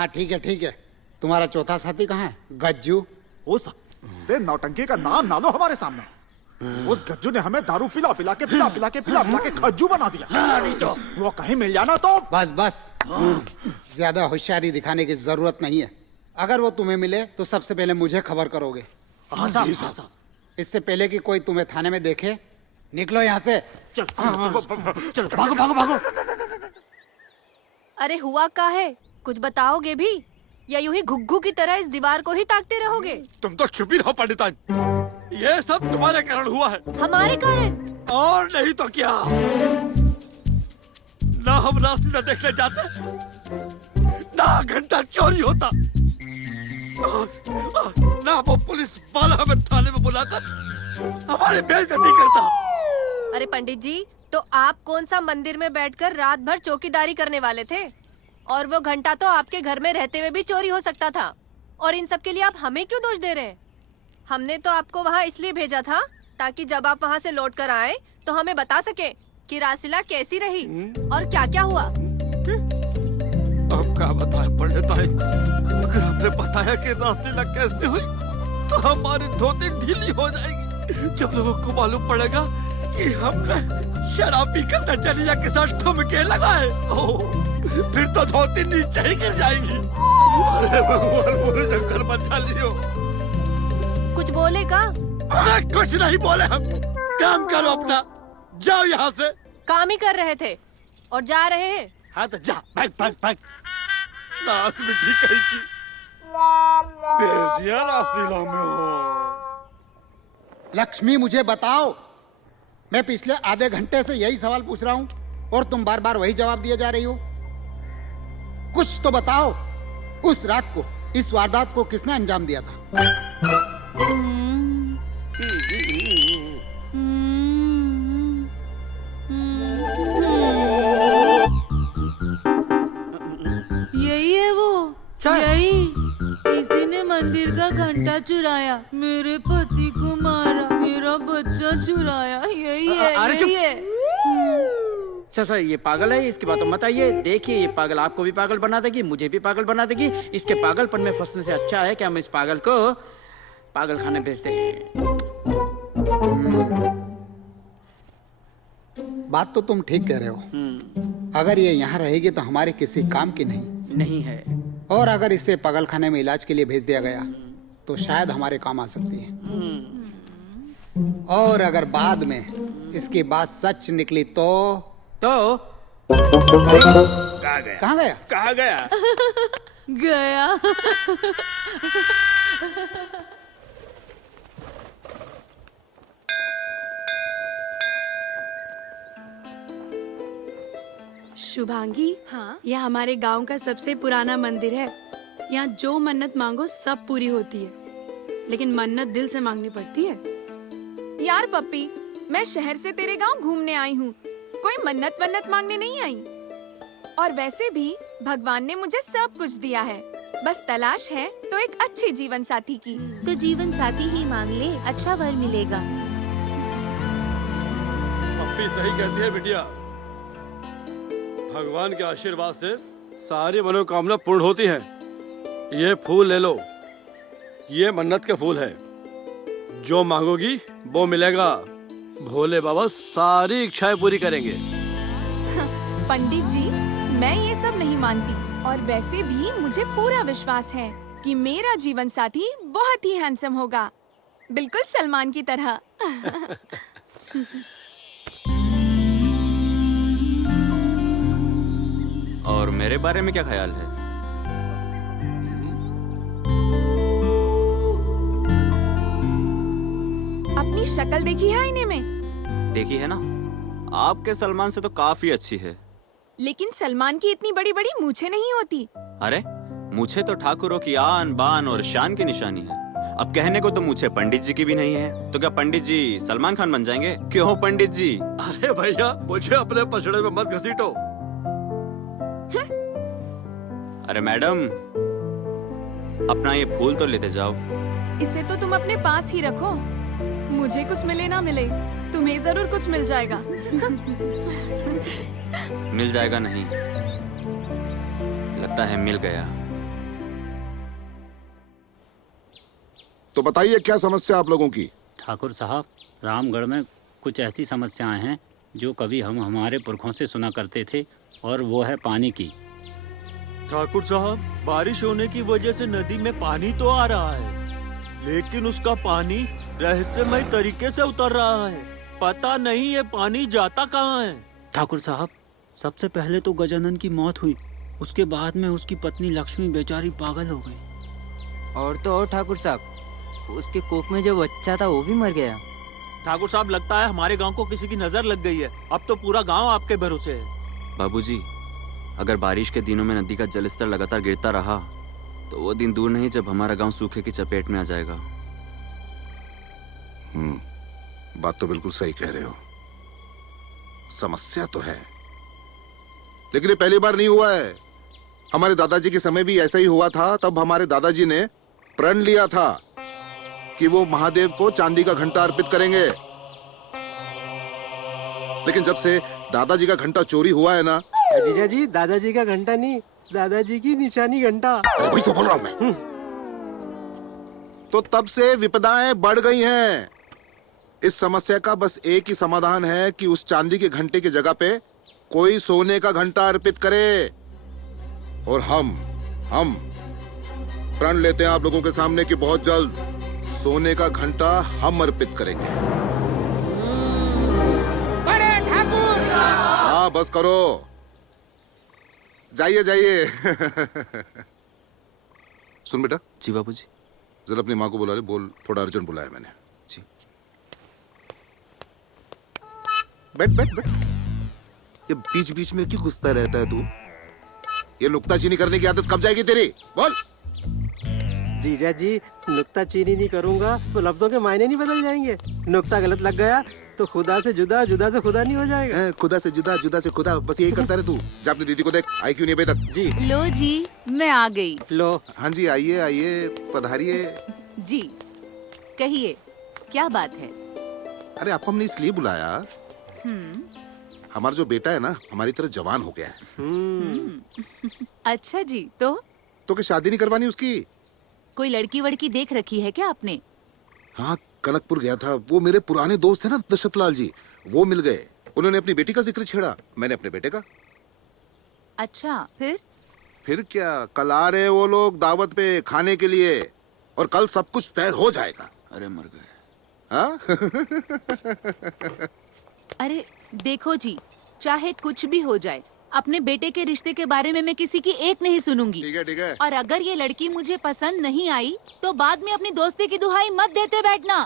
हाँ ठीक है। तुम्हारा चौथा साथी कहाँ है? गज्जू। उस नौटंकी का नाम ना लो हमारे सामने। उस गज्जू ने हमें दारू पिला पिला के खज्जू बना दिया। नहीं तो वो कहीं मिल जाना तो बस ज्यादा होशियारी दिखाने की जरूरत नहीं है। अगर वो तुम्हें मिले तो सबसे पहले मुझे खबर करोगे। इससे पहले कि कोई तुम्हें थाने में देखे, निकलो यहाँ से। चलो भागो। अरे हुआ क्या है, कुछ बताओगे भी या यूं ही घुग्गू की तरह इस दीवार को ही ताकते रहोगे? तुम तो चुप ही रहो पंडितान। ये सब तुम्हारे कारण हुआ है। हमारे कारण? और नहीं तो क्या। ना हम रास्ते देखने जाते, ना घंटा चोरी होता, ना वो पुलिस वाला हमें थाने में बुलाकर हमारी बेइज्जती करता। अरे पंडित जी, तो आप कौन सा मंदिर में बैठकर रात भर चौकीदारी करने वाले थे? और वो घंटा तो आपके घर में रहते हुए भी चोरी हो सकता था। और इन सब के लिए आप हमें क्यों दोष दे रहे हैं? हमने तो आपको वहाँ इसलिए भेजा था ताकि जब आप वहाँ से लौट कर आए तो हमें बता सके कि रासलीला कैसी रही और क्या क्या हुआ। अब क्या बताए पंडितान, अगर हमने बताया कि रासलीला कैसे हुई तो हमारी धोती ढीली हो जाएगी। जब लोगों को मालूम पड़ेगा कि हमने शराब पीकर नचनिया के साथ ठुमके लगाए, फिर तो धोती नीचे ही गिर जाएगी। अरे भगवान, मुझे शंकर बचा लियो। कुछ बोलेगा? अरे कुछ नहीं बोले हम। काम करो अपना, जाओ यहाँ से। काम ही कर रहे थे और जा रहे हैं। हाँ तो जा, भाग। नाच मिठी कहीं की बेटियां रासलीला में हो। लक्ष्मी, मुझे बताओ, मैं पिछले आधे घंटे से यही सवाल पूछ रहा हूँ और तुम बार बार वही जवाब दिए जा रही हो। कुछ तो बताओ, उस रात को इस वारदात को किसने अंजाम दिया था? यही है वो, यही। किसी ने मंदिर का घंटा चुराया, मेरे पति को मारा, मेरा बच्चा चुराया। यही है। सर ये पागल है, इसकी बातों मत आइए। देखिए ये पागल आपको भी पागल बना देगी, मुझे भी पागल बना देगी। इसके पागलपन में फंसने से अच्छा है कि हम इस पागल को पागल खाने भेजते हैं। बात तो तुम ठीक कह रहे हो। अगर ये यहाँ रहेगी तो हमारे किसी काम की नहीं है। और अगर इसे पागल खाने में इलाज के लिए भेज दिया गया तो शायद हमारे काम आ सकती है। और अगर बाद में इसकी बात सच निकली तो कहाँ गया? गया। शुभांगी, हाँ? यह हमारे गांव का सबसे पुराना मंदिर है। यहाँ जो मन्नत मांगो सब पूरी होती है, लेकिन मन्नत दिल से मांगनी पड़ती है। यार पप्पी, मैं शहर से तेरे गांव घूमने आई हूँ, कोई मन्नत मांगने नहीं आई। और वैसे भी भगवान ने मुझे सब कुछ दिया है, बस तलाश है तो एक अच्छे जीवन साथी की। तो जीवन साथी ही मांग ले, अच्छा वर मिलेगा। पप्पी सही कहती है बिटिया। भगवान के आशीर्वाद से सारी मनोकामना पूर्ण होती है। ये फूल ले लो, ये मन्नत के फूल है। जो मांगोगी वो मिलेगा। भोले बाबा सारी इच्छाएं पूरी करेंगे। पंडित जी, मैं ये सब नहीं मानती, और वैसे भी मुझे पूरा विश्वास है कि मेरा जीवन साथी बहुत ही हैंडसम होगा, बिल्कुल सलमान की तरह। और मेरे बारे में क्या ख्याल है? अपनी शक्ल देखी है आईने में? देखी है ना, आपके सलमान से तो काफी अच्छी है। लेकिन सलमान की इतनी बड़ी बड़ी मूछें नहीं होती। अरे मुझे तो ठाकुरों की आन बान और शान की निशानी है। अब कहने को तो मुझे पंडित जी की भी नहीं है, तो क्या पंडित जी सलमान खान बन जाएंगे? क्यों पंडित जी? अरे भैया, मुझे अपने पसड़े में मत घसीटो। अरे मैडम, अपना ये फूल तो लेते जाओ। इसे तो तुम अपने पास ही रखो, मुझे कुछ मिले ना मिले, तुम्हें जरूर कुछ मिल जाएगा। मिल जाएगा नहीं, लगता है मिल गया। तो बताइए क्या समस्या आप लोगों की? ठाकुर साहब, रामगढ़ में कुछ ऐसी समस्याएं हैं जो कभी हम हमारे पुरखों से सुना करते थे, और वो है पानी की। ठाकुर साहब, बारिश होने की वजह से नदी में पानी तो आ रहा है, लेकिन उसका पानी रहस्यमय तरीके से उतर रहा है। पता नहीं ये पानी जाता कहाँ है। ठाकुर साहब, सबसे पहले तो गजानन की मौत हुई, उसके बाद में उसकी पत्नी लक्ष्मी बेचारी पागल हो गई। और तो और ठाकुर साहब, उसके कोख में जो बच्चा था वो भी मर गया। ठाकुर साहब, लगता है हमारे गांव को किसी की नजर लग गई है। अब तो पूरा गांव आपके भरोसे है। बाबूजी, अगर बारिश के दिनों में नदी का जलस्तर लगातार गिरता रहा तो वो दिन दूर नहीं जब हमारा गांव सूखे की चपेट में आ जाएगा। बात तो बिल्कुल सही कह रहे हो। समस्या तो है, लेकिन ये पहली बार नहीं हुआ है। हमारे दादाजी के समय भी ऐसा ही हुआ था। तब हमारे दादाजी ने प्रण लिया था कि वो महादेव को चांदी का घंटा अर्पित करेंगे, लेकिन जब से दादाजी का घंटा चोरी हुआ है ना। जीजा जी, दादाजी का घंटा नहीं, दादाजी की निशानी घंटा। वही तो बोल रहा हूं मैं। तो तब से विपदाएं बढ़ गई हैं। इस समस्या का बस एक ही समाधान है कि उस चांदी के घंटे की जगह पे कोई सोने का घंटा अर्पित करे। और हम प्रण लेते हैं आप लोगों के सामने कि बहुत जल्द सोने का घंटा हम अर्पित करेंगे। बड़े ठाकुर! हाँ, बस करो, जाइए जाइए। सुन बेटा। जी बाबूजी। जरा अपनी माँ को बुला ले, बोल थोड़ा अर्जेंट बुलाया मैंने। जी। बैठ बैठ बैठ। ये बीच बीच में क्यों घुसता रहता है तू? ये नुक्ताचीनी करने की आदत कब जाएगी तेरी? बोल। जीजा जी, नुक्ताचीनी नहीं करूंगा तो लफ्जों के मायने नहीं बदल जाएंगे। नुक्ता गलत लग गया तो खुदा से जुदा, जुदा से खुदा नहीं हो जाएगा। खुदा से जुदा, जुदा से खुदा, बस यही करता रहे तू। जा अपनी दीदी को देख, आई क्यों नहीं अभी तक? जी। लो जी, मैं आ गई। लो। हाँ जी, आइए आइए, पधारिए। जी, कहिए क्या बात है? अरे आपको हमने इसलिए बुलाया, हमारा जो बेटा है ना, हमारी तरह जवान हो गया है। अच्छा जी, तो क्या शादी नहीं करवानी उसकी? कोई लड़की वड़की देख रखी है क्या आपने? हाँ, कनकपुर गया था। वो मेरे पुराने दोस्त है ना दशरथ लाल जी, वो मिल गए। उन्होंने अपनी बेटी का जिक्र छेड़ा, मैंने अपने बेटे का। अच्छा, फिर क्या, कल आ रहे वो लोग दावत पे खाने के लिए, और कल सब कुछ तय हो जाएगा। अरे मर गए। हाँ? अरे देखो जी, चाहे कुछ भी हो जाए, अपने बेटे के रिश्ते के बारे में मैं किसी की एक नहीं सुनूंगी। ठीक है ठीक है। और अगर ये लड़की मुझे पसंद नहीं आई तो बाद में अपनी दोस्ती की दुहाई मत देते बैठना।